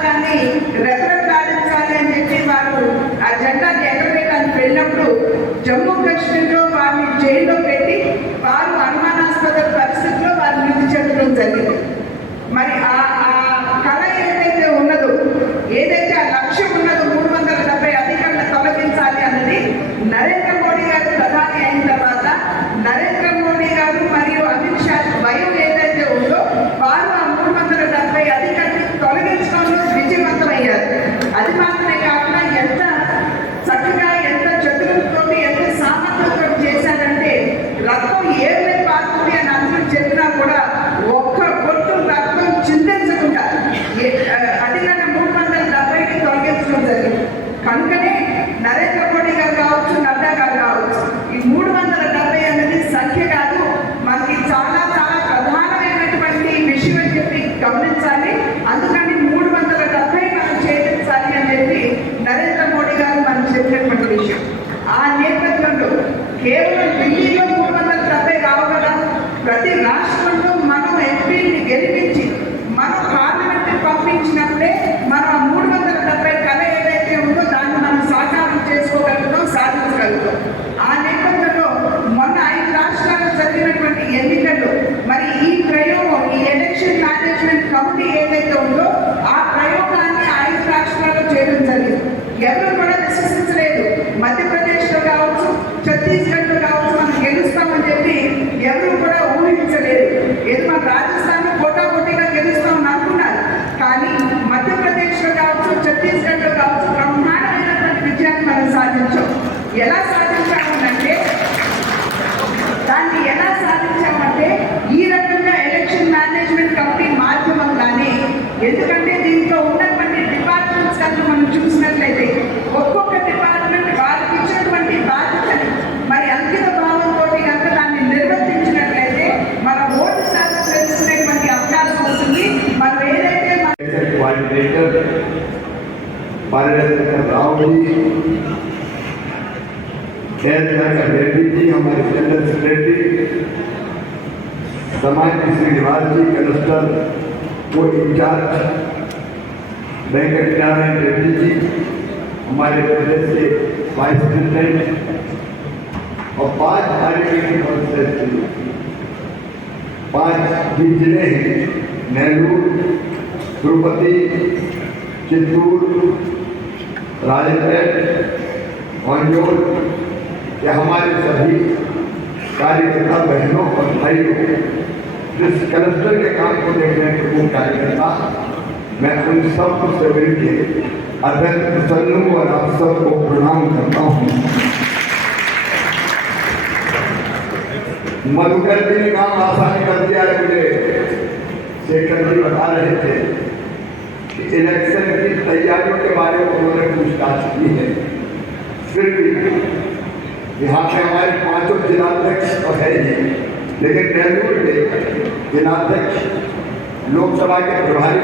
పతాకాన్ని రెపరెపలాడించాలి అని చెప్పి వారు ఆ జెండాని ఎగరవేయడానికి వెళ్ళినప్పుడు జమ్మూ కాశ్మీర్లో వారిని జైల్లో పెట్టి వారు అనుమానాస్పద పరిస్థితుల్లో వారు మృతి చెందడం జరిగింది. మరి ఆ కళ ఏదైతే ఉన్నదో, ఏదైతే ఆ లక్ష్యం ఉన్నదో 370 అధికారులను తొలగించాలి అన్నది నరేంద్ర మోడీ గారు ప్రధాని అయిన తర్వాత నరేంద్ర మోడీ గారు మరియు అమిత్ షా భయం ఏదైతే ఉందో వారు ఆ 370 అధికారులను తొలగించడంలో విజయవంతమయ్యారు. అది మాత్రమే కాకుండా ఎంత చక్కగా, ఎంత చతురంతో, ఎంత సామర్థ్యంతో చేశారంటే రక్తం ఏమై పారుతుంది అని అందరూ చెప్పినా కూడా ఒక్క పొట్టు రక్తం చిందించకుండా అధికారులు 370కి తొలగించడం జరిగింది. కనుకనే నరేంద్ర మోడీ గారు కావచ్చు, నడ్డా గారు కావచ్చు, ఈ 370 అనేది సంఖ్య కాదు, మనకి చాలా చాలా ప్రధానమైనటువంటి విషయం అని చెప్పి గమనించాలి. అందుకని 370 మనం చేయించాలి అని చెప్పి నరేంద్ర మోడీ గారు మనం చెప్పినటువంటి విషయం. ఆ నేపథ్యంలో కేవలం ఢిల్లీలో 370 కావు కదా, ప్రతి రాష్ట్రంలో మనం ఎంపీని గెలిపించి మనం పార్లమెంట్కి పంపించినప్పుడే మనం 370 కళ ఏదైతే ఉందో దాన్ని మనం సాకారం చేసుకోగలుగుతాం, సాధించగలుగుతాం. ఆ నేపథ్యంలో మొన్న 5 రాష్ట్రాల్లో జరిగినటువంటి ఎన్నికల్లో మరి ఈ ప్రయోగం, ఈ ఎలక్షన్ మేనేజ్మెంట్ కమిటీ ఏదైతే ఉందో ఆ ప్రయోగాన్ని 5 రాష్ట్రాల్లో చేయడం జరిగింది. ఎవరు కూడా విశ్వసించలేదు. మధ్యప్రదేశ్లో కావచ్చు, ఛత్తీస్గఢ్లో కావచ్చు మనం గెలుస్తామని చెప్పి ఎవరు కూడా ఊహించలేదు. ఏదో మన రాజస్థాన్లో పోటాపోటీగా గెలుస్తామని అనుకున్నారు. కానీ మధ్యప్రదేశ్లో కావచ్చు, ఛత్తీస్గఢ్లో కావచ్చు బ్రహ్మాండమైనటువంటి విజయాన్ని మనం సాధించాం. ఎలా సాధించామంటే దాన్ని ఎలా సాధించామంటే ఈ రకంగా ఎలక్షన్ మేనేజ్మెంట్ కమిటీ మాధ్యమంగానే. ఎందుకంటే దీంట్లో ఉన్నటువంటి డిపార్ట్మెంట్స్ కనుక మనం చూసినట్లయితే ఒక్కొక్క డిపార్ట్మెంట్ వారికి ఇచ్చినటువంటి బాధ్యతని మరి అంకిత భావంతో కనుక దాన్ని నిర్వర్తించినట్లయితే మన ఓటు శాతం తెలుసుకునేటువంటి అవకాశం ఉంటుంది. మనం ఏదైతే हमारे जनरल सेक्रेटरी समाज श्रीनिवास जी कलेक्टर को इंचार्ज वेंकट नारायण रेड्डी जी हमारे प्रदेश के वाइस प्रेसिडेंट और 5 पार्लियामेंट्री काउंसिल 5 जिले हैं, नेहरू, तिरुपति, चित्तूर, राजगढ़, मंजोर, ये हमारे सभी कार्यकर्ता बहनों और भाइयों जिस कलेक्टर के काम को देखने के वो कार्यकर्ता, मैं उन सबको सभी के अत्यंत प्रसन्न हूँ और आप सबको प्रणाम करता हूँ। मधुकर जी ने काम आसानी कर दिया है। मुझे शेखर जी बता रहे थे कि इलेक्शन की तैयारियों के बारे में उन्होंने पूछताछ की है। फिर भी यहाँ पे हमारे 5 जिलाध्यक्ष तो है ही, लेकिन नेहरू के जिलाध्यक्ष लोकसभा के प्रभारी